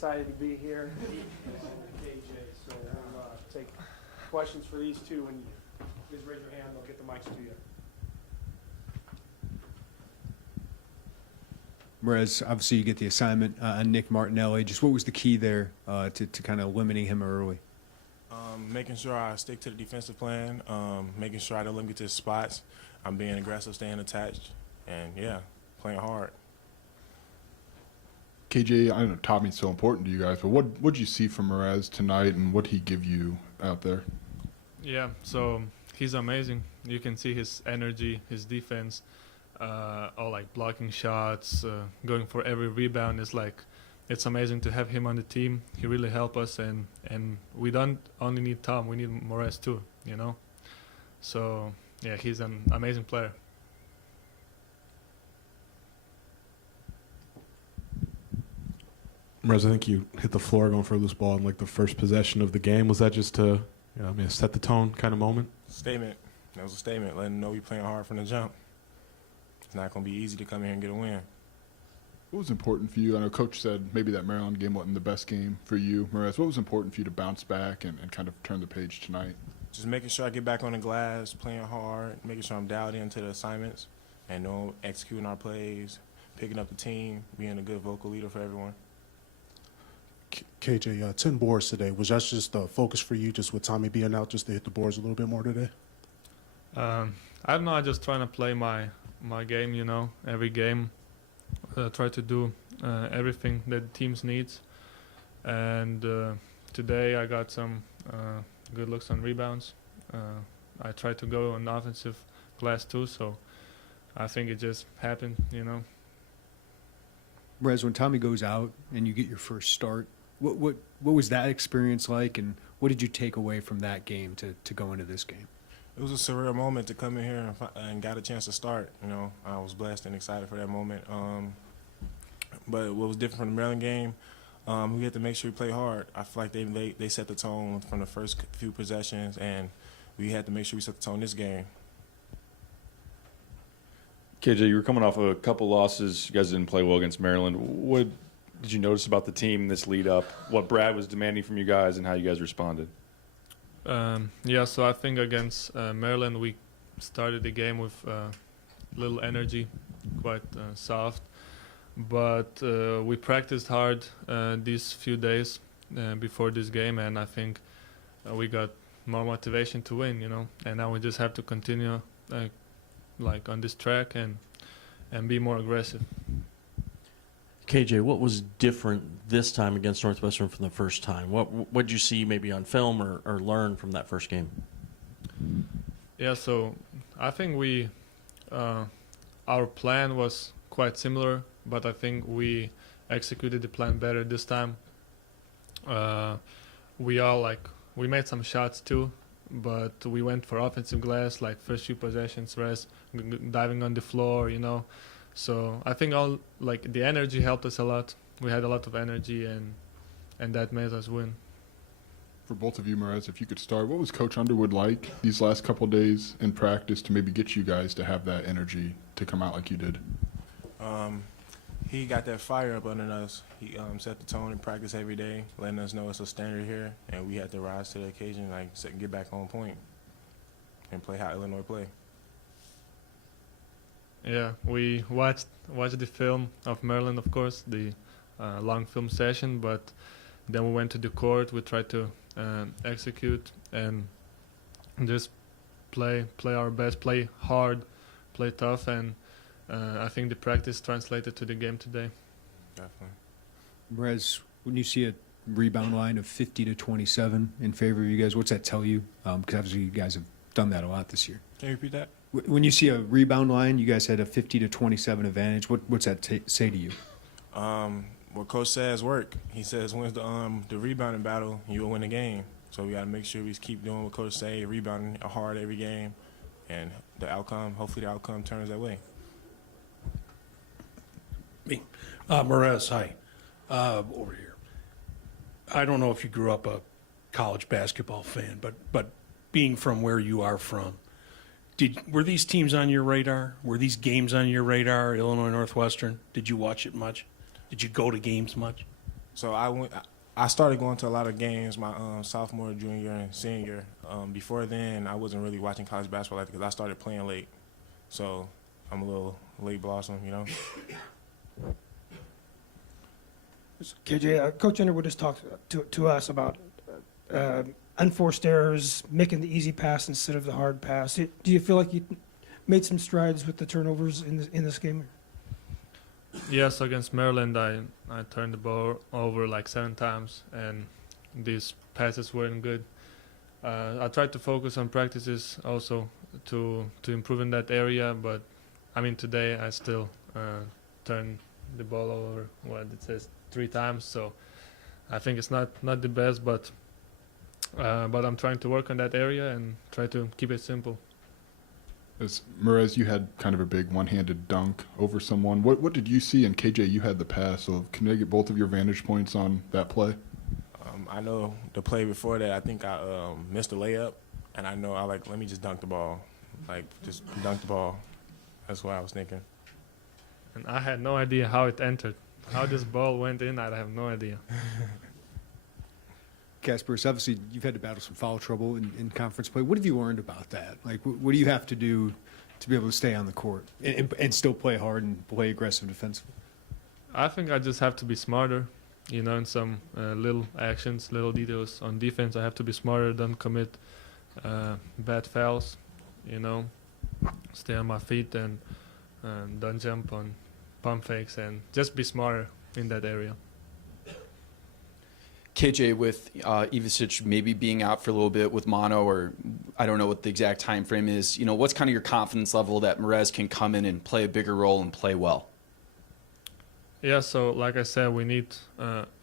excited to be here. KJ, so we'll take questions for these two, and please raise your hand. They'll get the mics to you. Whereas obviously you get the assignment on Nick Martinelli. Just what was the key there to kind of limiting him early? Making sure I stick to the defensive plan, making sure I don't let him get to his spots. I'm being aggressive, staying attached, and, yeah, playing hard. KJ, I know Tommy's so important to you guys, but what did you see from Mraz tonight, and what did he give you out there? Yeah, so he's amazing. You can see his energy, his defense, all like blocking shots, going for every rebound. It's amazing to have him on the team. He really helped us, and we don't only need Tom, we need Mraz too, you know? So, yeah, he's an amazing player. Mraz, I think you hit the floor going for a loose ball in like the first possession of the game. Was that just to, set the tone kind of moment? Statement. That was a statement, letting them know we're playing hard from the jump. It's not going to be easy to come here and get a win. What was important for you? I know Coach said maybe that Maryland game wasn't the best game for you, Mraz. What was important for you to bounce back and kind of turn the page tonight? Just making sure I get back on the glass, playing hard, making sure I'm dialed into the assignments, and executing our plays, picking up the team, being a good vocal leader for everyone. KJ, 10 boards today. Was that just a focus for you, just with Tommy being out, just to hit the boards a little bit more today? I don't know, I'm just trying to play my game, you know, every game. Try to do everything that the teams needs. And today I got some good looks on rebounds. I tried to go on offensive glass too, so I think it just happened, you know. Whereas when Tommy goes out and you get your first start, what was that experience like, and what did you take away from that game to go into this game? It was a surreal moment to come in here and got a chance to start. You know, I was blessed and excited for that moment. But what was different from the Maryland game, we had to make sure we play hard. I feel like they set the tone from the first few possessions, and we had to make sure we set the tone this game. KJ, you were coming off a couple losses. You guys didn't play well against Maryland. What did you notice about the team this lead up? What Brad was demanding from you guys and how you guys responded? Yeah, so I think against Maryland we started the game with little energy, quite soft. But we practiced hard these few days before this game, and I think we got more motivation to win, you know. And now we just have to continue like on this track and be more aggressive. KJ, what was different this time against Northwestern from the first time? What did you see maybe on film or learn from that first game? Yeah, so I think our plan was quite similar, but I think we executed the plan better this time. We made some shots too, but we went for offensive glass, like first few possessions, rest, diving on the floor, you know. So I think the energy helped us a lot. We had a lot of energy, and that made us win. For both of you, Mraz, if you could start, what was Coach Underwood like these last couple of days in practice to maybe get you guys to have that energy to come out like you did? He got that fire up under us. He set the tone in practice every day, letting us know it's a standard here, and we had to rise to the occasion, get back on point and play how Illinois play. Yeah, we watched the film of Maryland, of course, the long film session, but then we went to the court. We tried to execute and just play our best, play hard, play tough, and I think the practice translated to the game today. Definitely. Whereas when you see a rebound line of 50 to 27 in favor of you guys, what's that tell you? Because obviously you guys have done that a lot this year. Can you repeat that? When you see a rebound line, you guys had a 50 to 27 advantage. What's that say to you? What Coach says work. He says wins the rebounding battle, you will win the game. So we got to make sure we keep doing what Coach say, rebounding hard every game, and hopefully the outcome turns that way. Me. Mraz, hi. Over here. I don't know if you grew up a college basketball fan, but being from where you are from, were these teams on your radar? Were these games on your radar, Illinois Northwestern? Did you watch it much? Did you go to games much? So I started going to a lot of games my sophomore, junior, and senior. Before then, I wasn't really watching college basketball because I started playing late. So I'm a little late blossom, you know. KJ, Coach Underwood has talked to us about unforced errors, making the easy pass instead of the hard pass. Do you feel like you made some strides with the turnovers in this game? Yes, against Maryland, I turned the ball over like 7 times, and these passes weren't good. I tried to focus on practices also to improve in that area, but I mean today I still turned the ball over, what it says, 3 times. So I think it's not the best, but I'm trying to work on that area and try to keep it simple. As Merez, you had kind of a big one-handed dunk over someone. What did you see? And KJ, you had the pass. So can I get both of your vantage points on that play? I know the play before that, I think I missed a layup, and I know let me just dunk the ball. Just dunk the ball. That's what I was thinking. And I had no idea how it entered. How this ball went in, I have no idea. Casper, obviously you've had to battle some foul trouble in conference play. What have you learned about that? Like, what do you have to do to be able to stay on the court and still play hard and play aggressive defensively? I think I just have to be smarter, in some little actions, little details on defense. I have to be smarter, don't commit bad fouls, stay on my feet and don't jump on pump fakes and just be smarter in that area. KJ, with Ivisic maybe being out for a little bit with mono, or I don't know what the exact time frame is, what's kind of your confidence level that Merez can come in and play a bigger role and play well? Yeah, so like I said, we need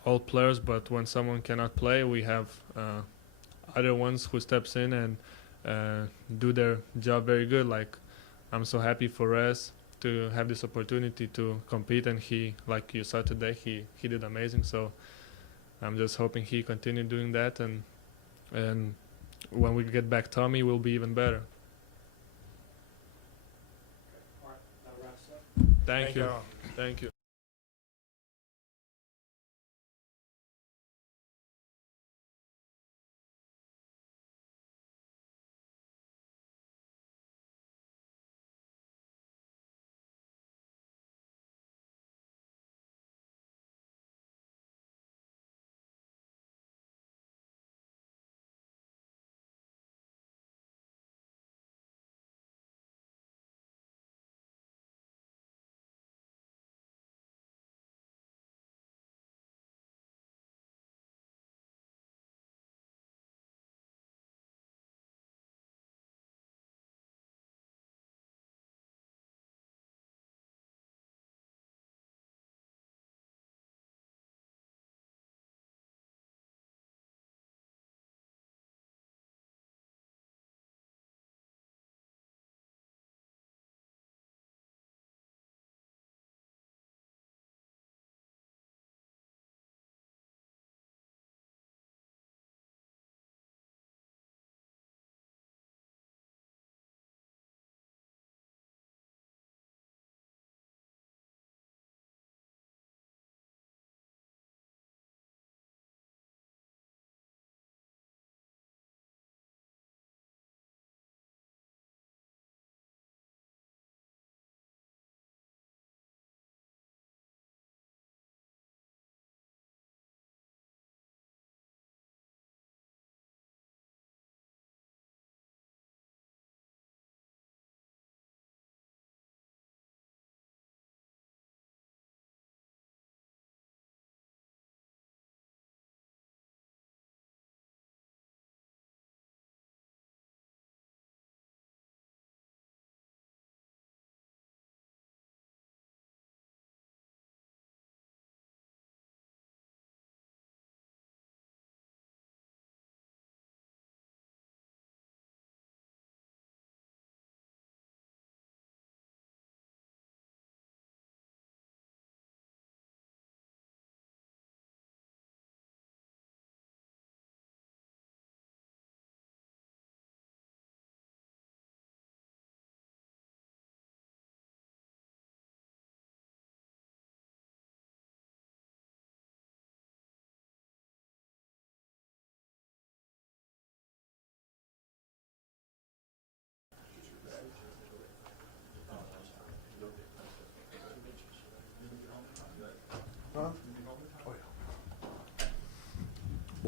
all players, but when someone cannot play, we have other ones who steps in and do their job very good. Like, I'm so happy for Rez to have this opportunity to compete, and he, like you saw today, he did amazing. So I'm just hoping he continue doing that, and when we get back Tommy, we'll be even better. All right, that wraps up. Thank you. Thank you.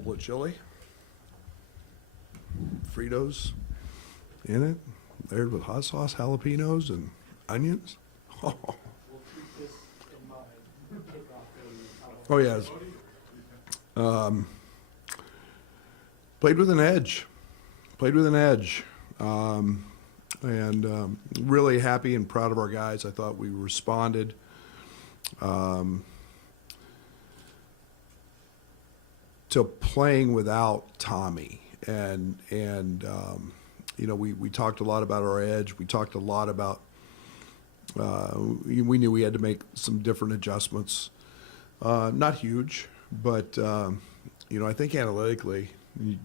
bowl of chili, Fritos in it, layered with hot sauce, jalapenos, and onions. Oh, We'll keep this in mind. Kickoff oh yes. Played with an edge. Played with an edge. And really happy and proud of our guys. I thought we responded. To playing without Tommy. And you know, we talked a lot about our edge. We talked a lot about, we knew we had to make some different adjustments. Not huge, but, you know, I think analytically, you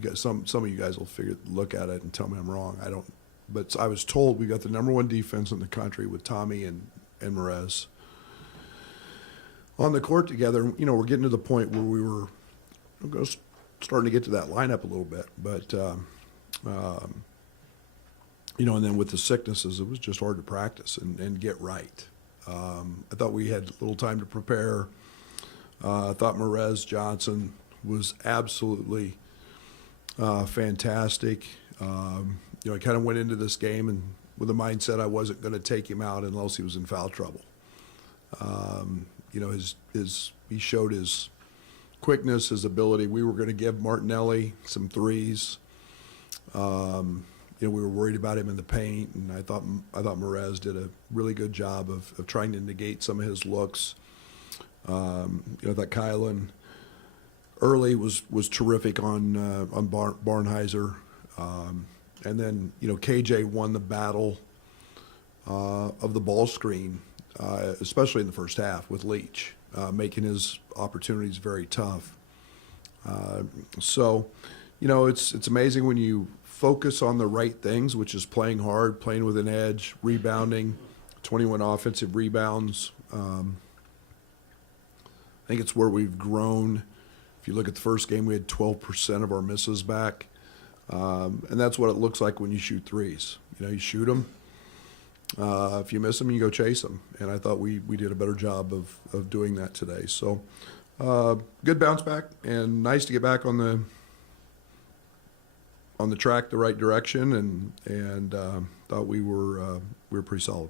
guys, some of you guys will look at it and tell me I'm wrong. I don't, but I was told we got the #1 defense in the country with Tommy and Merez on the court together. You know, we're getting to the point where we were starting to get to that lineup a little bit, but you know, and then with the sicknesses, it was just hard to practice and get right. I thought we had a little time to prepare. I thought Merez Johnson was absolutely fantastic. You know, I kind of went into this game and with the mindset I wasn't going to take him out unless he was in foul trouble. You know, he showed his quickness, his ability. We were going to give Martinelli some threes. You know, we were worried about him in the paint, and I thought Merez did a really good job of trying to negate some of his looks. You know, that Kylan early was terrific on Barnheiser. And then, you know, KJ won the battle of the ball screen, especially in the first half with Leach, making his opportunities very tough. So, you know, it's amazing when you focus on the right things, which is playing hard, playing with an edge, rebounding, 21 offensive rebounds. I think it's where we've grown. If you look at the first game, we had 12% of our misses back. And that's what it looks like when you shoot threes. You know, you shoot them. If you miss them, you go chase them. And I thought we did a better job of doing that today. So good bounce back, and nice to get back on the track, the right direction, and thought we were pretty solid.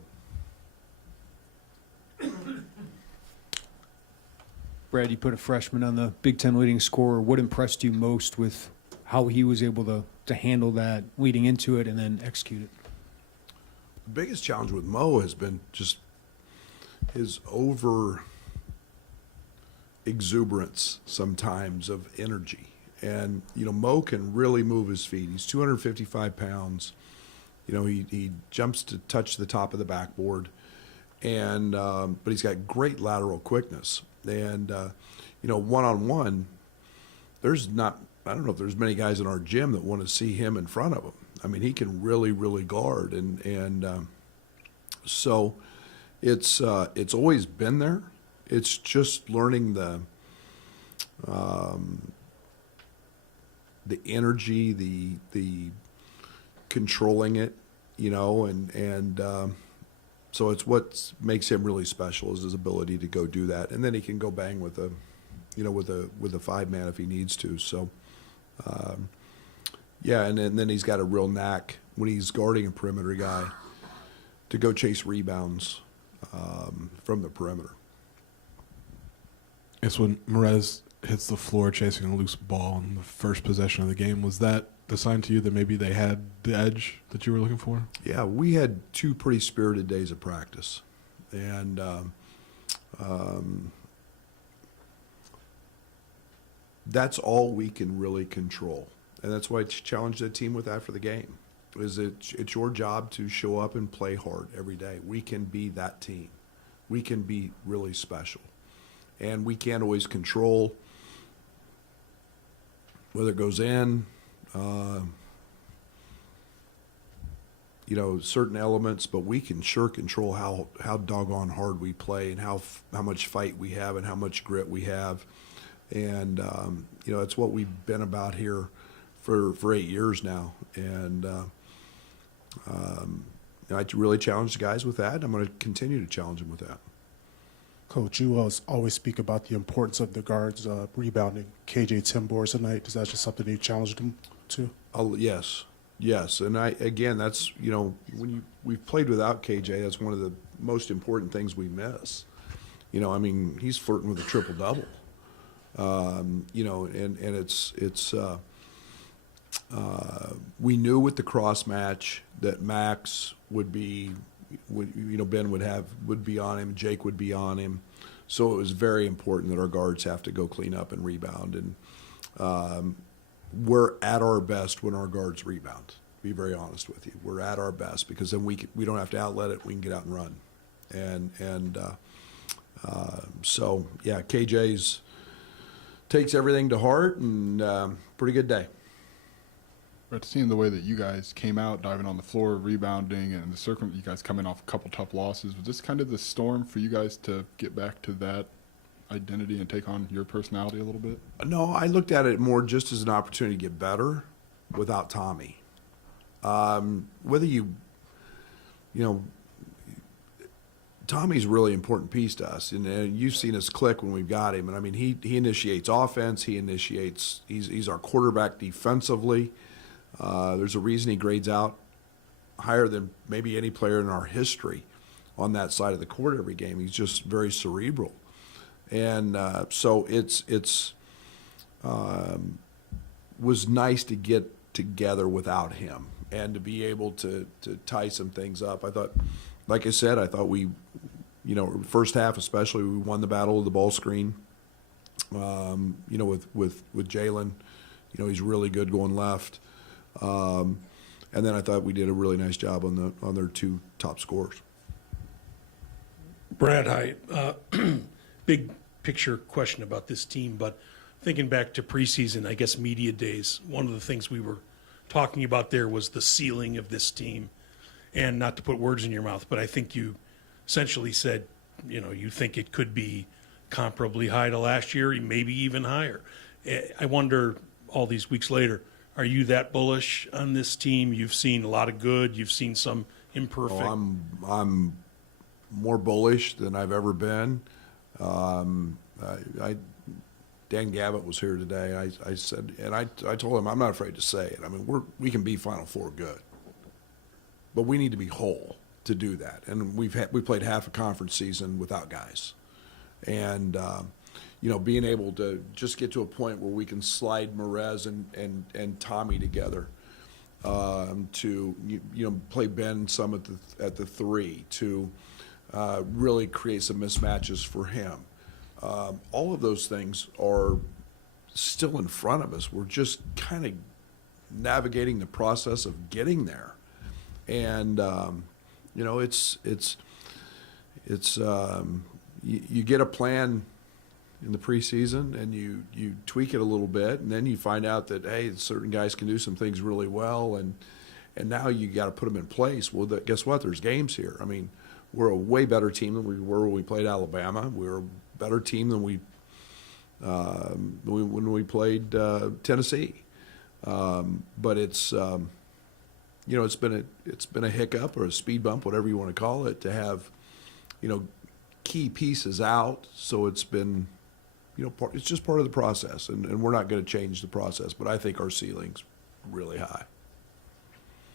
Brad, you put a freshman on the Big Ten leading scorer. What impressed you most with how he was able to handle that leading into it and then execute it? The biggest challenge with Mo has been just his over exuberance sometimes of energy. And, you know, Mo can really move his feet. He's 255 pounds. You know, he jumps to touch the top of the backboard. And but he's got great lateral quickness. And, you know, one-on-one, there's not, I don't know if there's many guys in our gym that want to see him in front of him. I mean, he can really, really guard. And so it's always been there. It's just learning the energy, the controlling it, you know, and so it's what makes him really special is his ability to go do that, and then he can go bang with a, you know, with a 5-man if he needs to. So, yeah, and then he's got a real knack when he's guarding a perimeter guy to go chase rebounds from the perimeter. It's when Merez hits the floor chasing a loose ball in the first possession of the game. Was that the sign to you that maybe they had the edge that you were looking for? Yeah, we had 2 pretty spirited days of practice. And that's all we can really control. And that's why I challenged the team with that for the game. It's your job to show up and play hard every day. We can be that team. We can be really special. And we can't always control whether it goes in, you know, certain elements, but we can sure control how doggone hard we play and how much fight we have and how much grit we have. And, you know, it's what we've been about here for 8 years now. And I really challenge the guys with that. I'm going to continue to challenge them with that. Coach, you always speak about the importance of the guards rebounding. KJ 10 boards tonight. Is that just something you challenged him to? Yes, and that's when we've played without KJ, that's one of the most important things we miss. He's flirting with a triple double. And it's we knew with the cross match that Max would be, Ben would be on him, Jake would be on him, so it was very important that our guards have to go clean up and rebound, and we're at our best when our guards rebound. To be very honest with you, we're at our best because then we don't have to outlet it. We can get out and run, so yeah, KJ's takes everything to heart, and pretty good day. But seeing the way that you guys came out, diving on the floor, rebounding, and you guys coming off a couple tough losses, was this kind of the storm for you guys to get back to that identity and take on your personality a little bit? No, I looked at it more just as an opportunity to get better without Tommy. Whether Tommy's a really important piece to us, and you've seen us click when we've got him. And he initiates offense. He's our quarterback defensively. There's a reason he grades out higher than maybe any player in our history on that side of the court every game. He's just very cerebral, and so it's was nice to get together without him and to be able to tie some things up. I thought, like I said, we, first half especially, we won the battle of the ball screen. With Jalen, he's really good going left. And then I thought we did a really nice job on their two top scorers. Brad, hi. Big picture question about this team, but thinking back to preseason, I guess media days, one of the things we were talking about there was the ceiling of this team. And not to put words in your mouth, but I think you essentially said, you think it could be comparably high to last year, maybe even higher. I wonder, all these weeks later, are you that bullish on this team? You've seen a lot of good. You've seen some imperfect. Oh, I'm more bullish than I've ever been. Dan Gavitt was here today. I said, and I told him I'm not afraid to say it. We can be Final Four good, but we need to be whole to do that. And we played half a conference season without guys, and being able to just get to a point where we can slide Merez and Tommy together, to play Ben some at the three, to really create some mismatches for him. All of those things are still in front of us. We're just kind of navigating the process of getting there, and you get a plan in the preseason and you tweak it a little bit, and then you find out that, hey, certain guys can do some things really well, and now you got to put them in place. Well, guess what? There's games here. We're a way better team than we were when we played Alabama. We're a better team than when we played Tennessee. But it's it's been a hiccup or a speed bump, whatever you want to call it, to have key pieces out. So it's been it's just part of the process, and we're not going to change the process. But I think our ceiling's really high.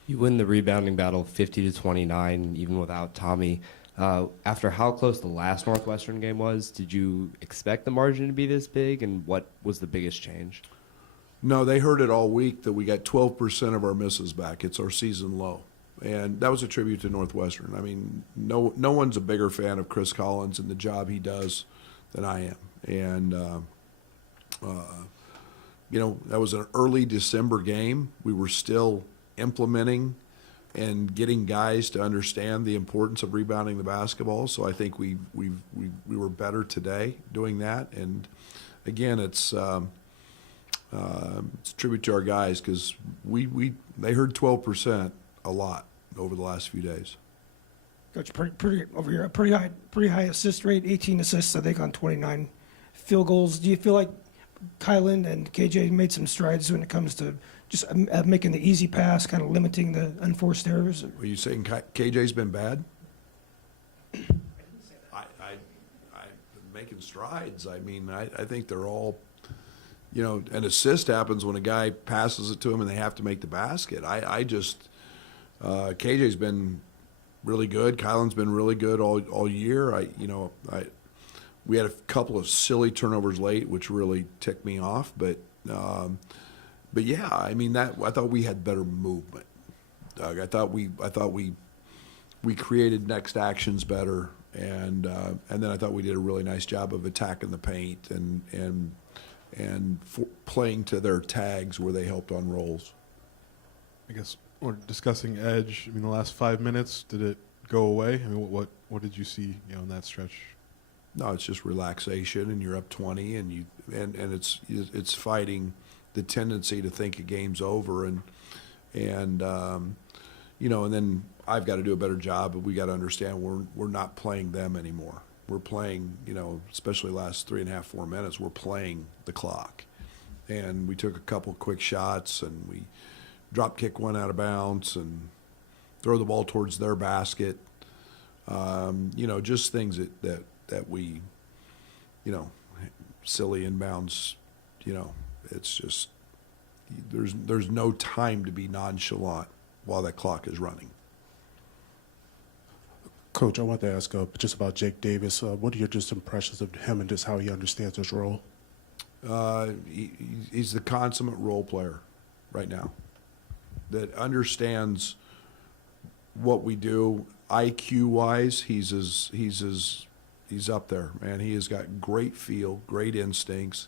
You win the rebounding battle 50-29, even without Tommy. After how close the last Northwestern game was, did you expect the margin to be this big, and what was the biggest change? No, they heard it all week that we got 12% of our misses back. It's our season low, and that was a tribute to Northwestern. No one's a bigger fan of Chris Collins and the job he does than I am, and that was an early December game. We were still implementing and getting guys to understand the importance of rebounding the basketball. So I think we were better today doing that. And again, it's a tribute to our guys, because they heard 12% a lot over the last few days. Coach, pretty over here, pretty high assist rate, 18 assists, I think, on 29 field goals. Do you feel like Kylan and KJ made some strides when it comes to just making the easy pass, kind of limiting the unforced errors? Are you saying KJ's been bad? strides. I mean, I think they're all, you know, an assist happens when a guy passes it to him and they have to make the basket. I just, KJ's been really good. Kylan's been really good all year. We had a couple of silly turnovers late, which really ticked me off. But yeah, I mean, I thought we had better movement, Doug. I thought we created next actions better, and then I thought we did a really nice job of attacking the paint and playing to their tags where they helped on rolls. I guess we're discussing edge. I mean, the last 5 minutes, did it go away? I mean, what did you see, you know, in that stretch? No, it's just relaxation, and you're up 20, and it's fighting the tendency to think a game's over, and you know, and then I've got to do a better job, but we got to understand we're not playing them anymore. We're playing, you know, especially last 3.5, 4 minutes, we're playing the clock, and we took a couple quick shots, and we drop kick one out of bounds, and throw the ball towards their basket. You know, just things that we, you know, silly inbounds, you know, it's just, there's no time to be nonchalant while that clock is running. Coach, I want to ask just about Jake Davis. What are your just impressions of him and just how he understands his role? He's the consummate role player right now that understands what we do. IQ-wise, he's up there, man. He has got great feel, great instincts.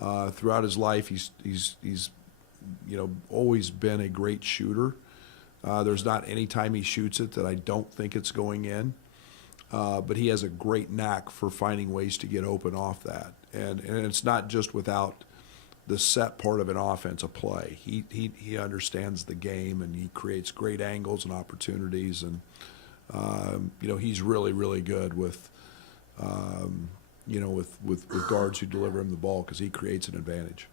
Throughout his life, he's you know, always been a great shooter. There's not any time he shoots it that I don't think it's going in. But he has a great knack for finding ways to get open off that. And it's not just without the set part of an offensive play. He understands the game, and he creates great angles and opportunities. And, you know, he's really, really good with, you know, with guards who deliver him the ball because he creates an advantage.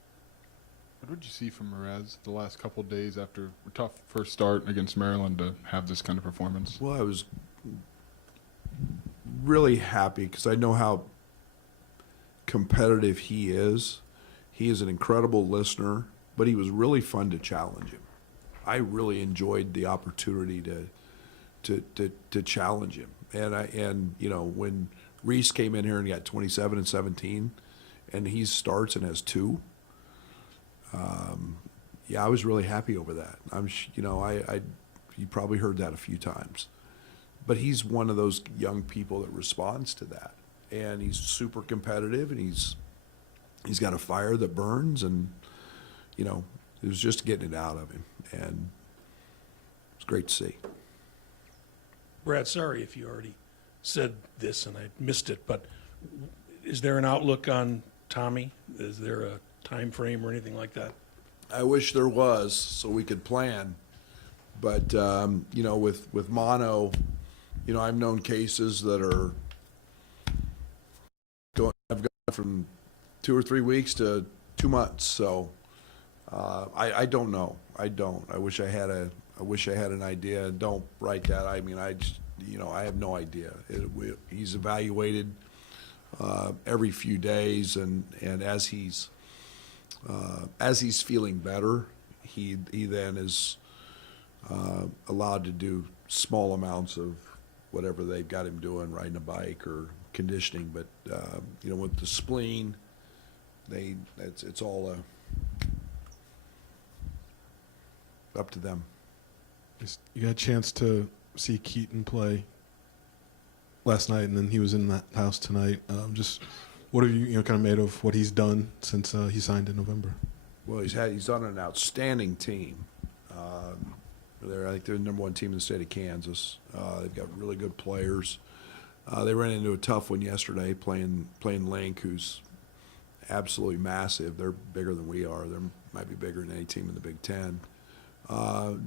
What did you see from Mraz the last couple of days after a tough first start against Maryland to have this kind of performance? Well, I was really happy because I know how competitive he is. He is an incredible listener, but he was really fun to challenge him. I really enjoyed the opportunity to challenge him. And you know, when Reese came in here and got 27 and 17, and he starts and has 2. Yeah, I was really happy over that. You know, you probably heard that a few times, but he's one of those young people that responds to that, and he's super competitive, and he's got a fire that burns, and you know, it was just getting it out of him, and it's great to see. Brad, sorry if you already said this and I missed it, but is there an outlook on Tommy? Is there a time frame or anything like that? I wish there was, so we could plan. But you know, with mono, you know, I've known cases that are I've gone from 2 or 3 weeks to 2 months. So I don't know. I don't. I wish I had an idea. Don't write that. I mean, you know, I have no idea. He's evaluated every few days, and as he's feeling better, he then is allowed to do small amounts of whatever they've got him doing, riding a bike or conditioning. But you know, with the spleen, it's all up to them. You got a chance to see Keaton play last night, and then he was in that house tonight. Just what have you kind of made of what he's done since he signed in November? Well, he's on an outstanding team. I think they're the #1 team in the state of Kansas. They've got really good players. They ran into a tough one yesterday playing Link, who's absolutely massive. They're bigger than we are. They might be bigger than any team in the Big Ten.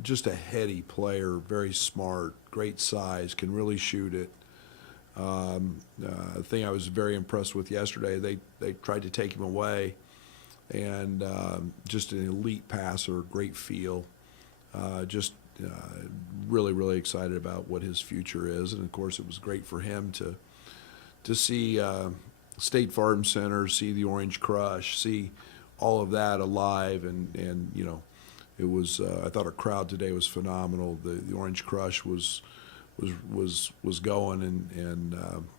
Just a heady player, very smart, great size, can really shoot it. The thing I was very impressed with yesterday, they tried to take him away, and just an elite passer, great feel. Really, really excited about what his future is, and of course, it was great for him to see State Farm Center, see the Orange Crush, see all of that alive, and you know, it was. I thought our crowd today was phenomenal. The Orange Crush was going, and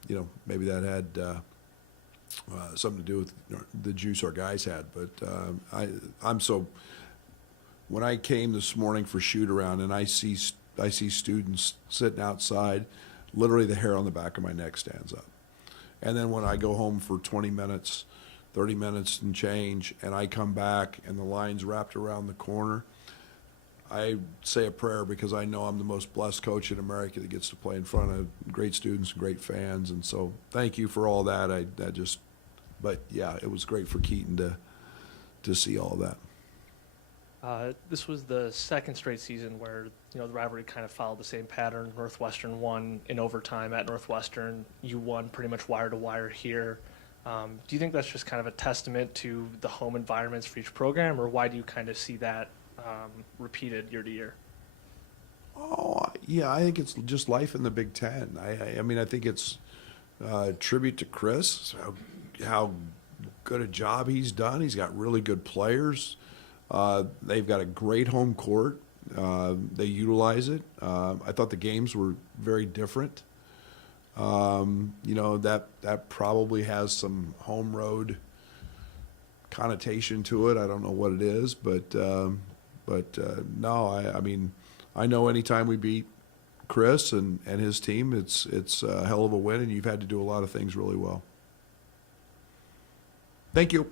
you know, maybe that had something to do with the juice our guys had. But I'm so. When I came this morning for shoot around, and I see students sitting outside, literally the hair on the back of my neck stands up. And then when I go home for 20 minutes, 30 minutes and change, and I come back and the line's wrapped around the corner, I say a prayer because I know I'm the most blessed coach in America that gets to play in front of great students and great fans. And so thank you for all that. But yeah, it was great for Keaton to see all that. This was the second straight season where, you know, the rivalry kind of followed the same pattern. Northwestern won in overtime at Northwestern. You won pretty much wire to wire here. Do you think that's just kind of a testament to the home environments for each program, or why do you kind of see that repeated year to year? Oh, yeah, I think it's just life in the Big Ten. I mean, I think it's a tribute to Chris, how good a job he's done. He's got really good players. They've got a great home court. They utilize it. I thought the games were very different. You know, that probably has some home road connotation to it. I don't know what it is, but no, I mean, I know anytime we beat Chris and his team, it's a hell of a win, and you've had to do a lot of things really well. Thank you.